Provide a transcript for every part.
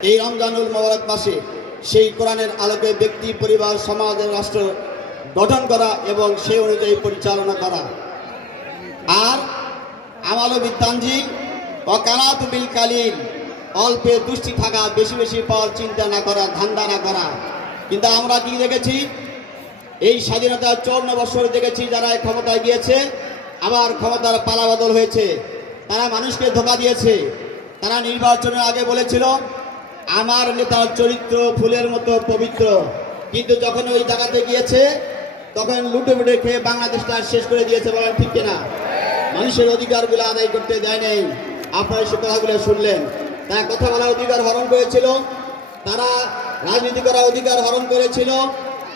এই রমজানুল মোবারক মাসে সেই কোরআনের আলোকে ব্যক্তি, পরিবার, সমাজ এবং রাষ্ট্র গঠন করা এবং সেই অনুযায়ী পরিচালনা করা। আর আমাল বিতানজিল ও কানাত বিল কালিল, অল্পে তুষ্টি থাকা, বেশি বেশি পাওয়ার চিন্তা না করা, ধান্দা না করা। কিন্তু আমরা কি দেখেছি? এই স্বাধীনতার 54 বছর দেখেছি যারা ক্ষমতায় গিয়েছে, আবার ক্ষমতার পালাবদল হয়েছে, তারা মানুষকে ধোঁকা দিয়েছে। তারা নির্বাচনের আগে বলেছিল আমার নেতার চরিত্র ফুলের মতো পবিত্র, কিন্তু যখন ওই জায়গাতে গিয়েছে তখন লুটে খেয়ে বাংলাদেশটা শেষ করে দিয়েছে। বলেন ঠিক কিনা? মানুষের অধিকারগুলো আদায় করতে দেয় নাই। আপনারা সে কথাগুলো শুনলেন। তারা কথা বলার অধিকার হরণ করেছিল, তারা রাজনীতি করার অধিকার হরণ করেছিল,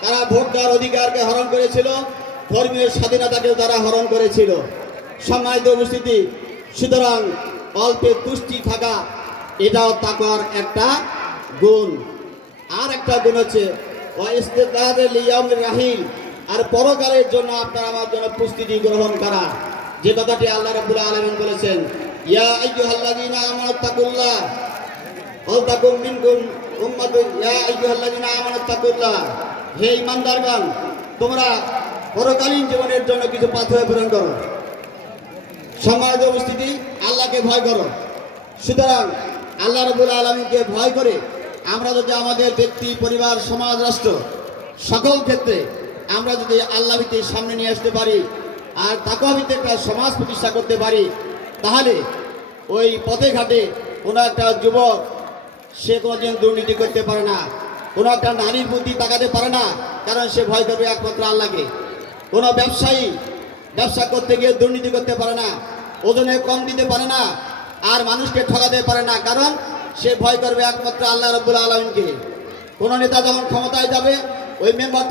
তারা ভোট দেওয়ার অধিকারকে হরণ করেছিল, ধর্মীয় স্বাধীনতাকেও তারা হরণ করেছিল। সম্মানিত উপস্থিতি, সুতরাং অল্পে তুষ্টি থাকা এটাও তাকওয়ার একটা গুণ। আর একটা গুণ হচ্ছে রাহিল, আর পরকালের জন্য আপনার আমার জন্য প্রস্তুতি গ্রহণ করা। যে কথাটি আল্লাহ রাব্বুল আলামিন বলেছেন, ইয়া আইয়ুহাল্লাযীনা আমানুত্তাকুল্লাহ ওয়াল তাকুম মিনকুম উম্মাতুন, ইয়া আইয়ুহাল্লাযীনা আমানুত্তাকুল্লাহ, হে ঈমানদারগণ, তোমরা পরকালীন জীবনের জন্য কিছু পাথর পূরণ করো। সম্মানিত উপস্থিতি, আল্লাহকে ভয় করো। সুতরাং আল্লাহ রাব্বুল আলামিনকে ভয় করে আমরা যদি আমাদের ব্যক্তি, পরিবার, সমাজ, রাষ্ট্র সকল ক্ষেত্রে আমরা যদি আল্লাহ ভিত্তিক সামনে নিয়ে আসতে পারি আর তাকওয়া ভিত্তিক একটা সমাজ প্রতিষ্ঠা করতে পারি, তাহলে ওই পথে ঘাটে কোনো একটা যুবক সে কোনোদিন দুর্নীতি করতে পারে না, কোনো একটা নারীর প্রতি তাকাতে পারে না, কারণ সে ভয় করবে একমাত্র আল্লাহকে। কোনো ব্যবসায়ী ব্যবসা করতে গিয়ে দুর্নীতি করতে পারে না, ওজনে কম দিতে পারে না, আর মানুষকে ঠকাতে পারে না, কারণ সে ভয় করবে একমাত্র আল্লাহ রাব্বুল আলামিনকে। কোন নেতা যখন ক্ষমতায় যাবে ওই মেম্বার